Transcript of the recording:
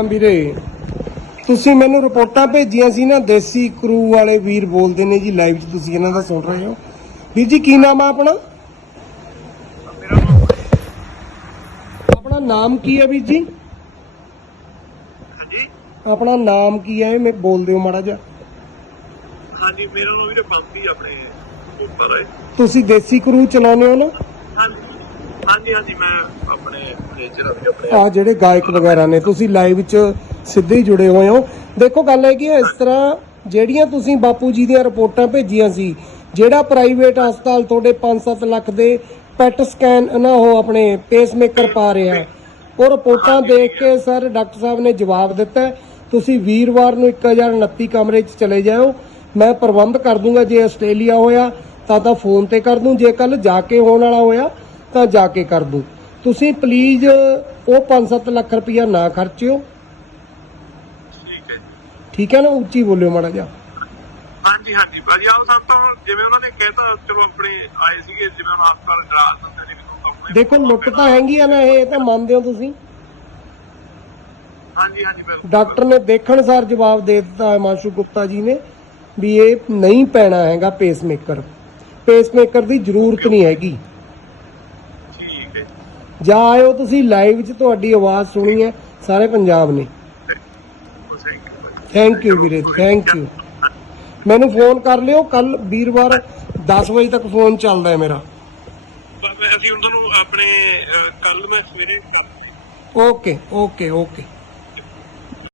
ਸਲਾਮ ਵੀਰੇ ਤੁਸੀਂ ਮੈਨੂੰ ਰਿਪੋਰਟਾਂ ਭੇਜੀਆਂ ਸੀ ਨਾ ਦੇਸੀ ਕਰੂ ਵਾਲੇ ਵੀਰ ਬੋਲਦੇ ਨੇ ਜੀ ਲਾਈਵ 'ਚ ਤੁਸੀਂ ਇਹਨਾਂ ਦਾ ਸੁਣ ਰਹੇ ਹੋ। ਵੀਰ ਜੀ ਕੀ ਨਾਮ ਆ ਆਪਣਾ? ਆਪਣਾ ਨਾਮ ਕੀ ਹੈ ਵੀਰ ਜੀ? ਹਾਂਜੀ। ਆਪਣਾ ਨਾਮ ਕੀ ਹੈ ਮੈਂ ਬੋਲਦੇ ਹੋ ਮਾੜਾ ਜਿਹਾ। ਹਾਂਜੀ ਮੇਰਾ ਨਾਮ ਵੀਰੇ ਬੰਸੀ ਆਪਣੇ ਉੱਪਰ ਹੈ ਤੁਸੀਂ ਦੇਸੀ ਕਰੂ ਚਲਾਉਂਦੇ ਹੋ ਨਾ? ਹਾਂਜੀ ਹਾਂਜੀ ਮੈਂ ਆਪਣੇ ਨੇਚਰ ਵੀ ਆਪਣੇ ਆ ਜਿਹੜੇ ਗਾਇਕ ਵਗੈਰਾ ਨੇ ਤੁਸੀਂ ਲਾਈਵ 'ਚ ਸਿੱਧੇ ਹੀ ਜੁੜੇ ਹੋਏ ਹੋ। ਦੇਖੋ ਗੱਲ ਹੈ ਕਿ ਇਸ ਤਰ੍ਹਾਂ ਜਿਹੜੀਆਂ ਤੁਸੀਂ ਬਾਪੂ ਜੀ ਦੀਆਂ ਰਿਪੋਰਟਾਂ ਭੇਜੀਆਂ ਸੀ ਜਿਹੜਾ ਪ੍ਰਾਈਵੇਟ ਹਸਪਤਾਲ ਤੁਹਾਡੇ 5-7 ਲੱਖ ਦੇ ਪੈਟ ਸਕੈਨ ਨਾ ਉਹ ਆਪਣੇ ਪੇਸਮੇਕਰ ਪਾ ਰਿਹਾ। ਉਹ ਰਿਪੋਰਟਾਂ ਦੇਖ ਕੇ ਸਰ ਡਾਕਟਰ ਸਾਹਿਬ ਨੇ ਜਵਾਬ ਦਿੱਤਾ। ਤੁਸੀਂ ਵੀਰਵਾਰ ਨੂੰ 1029 ਕਮਰੇ 'ਚ ਚਲੇ ਜਾਓ। ਮੈਂ ਪ੍ਰਬੰਧ ਕਰ ਦੂੰਗਾ ਜੇ ਆਸਟ੍ਰੇਲੀਆ ਹੋਇਆ ਤਾਂ ਤਾਂ ਫੋਨ ਤੇ ਕਰ ਦੂੰ ਜੇ ਕੱਲ ਜਾ ਕੇ ਹੋਣ ਵਾਲਾ ਹੋਇਆ ਤਾਂ ਜਾ ਕੇ ਕਰ ਦੂੰ। ਤੁਸੀਂ ਪਲੀਜ਼ ਉਹ 5-7 ਲੱਖ ਰੁਪਇਆ ਨਾ ਖਰਚਿਓ। ਠੀਕ ਹੈ ਠੀਕ ਹੈ ਨਾ? ਉੱਚੀ ਬੋਲਿਓ ਮਾੜਾ ਜਿਹਾ। ਹਾਂਜੀ ਹਾਂਜੀ। ਭਾਜੀ ਆਓ ਸਭ ਤੋਂ ਜਿਵੇਂ ਉਹਨਾਂ ਨੇ ਕਹਿਤਾ ਚਲੋ ਆਪਣੇ ਆਏ ਸੀਗੇ ਜਿਵੇਂ ਹਸਪਤਾਲ ਕਰਾ ਦਿੰਦੇ ਨੇ ਆਪਣੇ ਦੇਖੋ ਲੁੱਟ ਤਾਂ ਹੈਗੀ ਆ ਨਾ ਇਹ ਤਾਂ ਮੰਨਦੇ ਹੋ ਤੁਸੀਂ। ਹਾਂਜੀ ਹਾਂਜੀ ਬਿਲਕੁਲ। ਡਾਕਟਰ ਨੇ ਦੇਖਣ ਸਾਰ ਜਵਾਬ ਦੇ ਦਿੱਤਾ ਮਾਸ਼ੂ ਗੁਪਤਾ ਜੀ ਨੇ ਵੀ ਇਹ ਨਹੀਂ ਪੈਣਾ ਹੈਗਾ ਪੇਸਮੇਕਰ ਪੇਸਮੇਕਰ ਦੀ ਜ਼ਰੂਰਤ ਨਹੀਂ ਹੈਗੀ। ਜਾ ਆਇਓ ਤੁਸੀਂ ਲਾਈਵ 'ਚ ਤੁਹਾਡੀ ਆਵਾਜ਼ ਸੁਣੀ ਹੈ ਸਾਰੇ ਪੰਜਾਬ ਨੇ। ਥੈਂਕ ਯੂ ਭਾਜੀ ਥੈਂਕ ਯੂ ਵੀਰੇ ਥੈਂਕ ਯੂ ਮੈਨੂੰ ਫੋਨ ਕਰ ਲਿਓ ਕੱਲ ਵੀਰਵਾਰ 10 ਵਜੇ ਤੱਕ ਫੋਨ ਚੱਲਦਾ ਹੈ ਮੇਰਾ। ਅਸੀਂ ਉਹਨਾਂ ਨੂੰ ਆਪਣੇ ਕੱਲ ਮੈਂ ਸਵੇਰੇ ਕਰਦੇ ਓਕੇ ਓਕੇ ਓਕੇ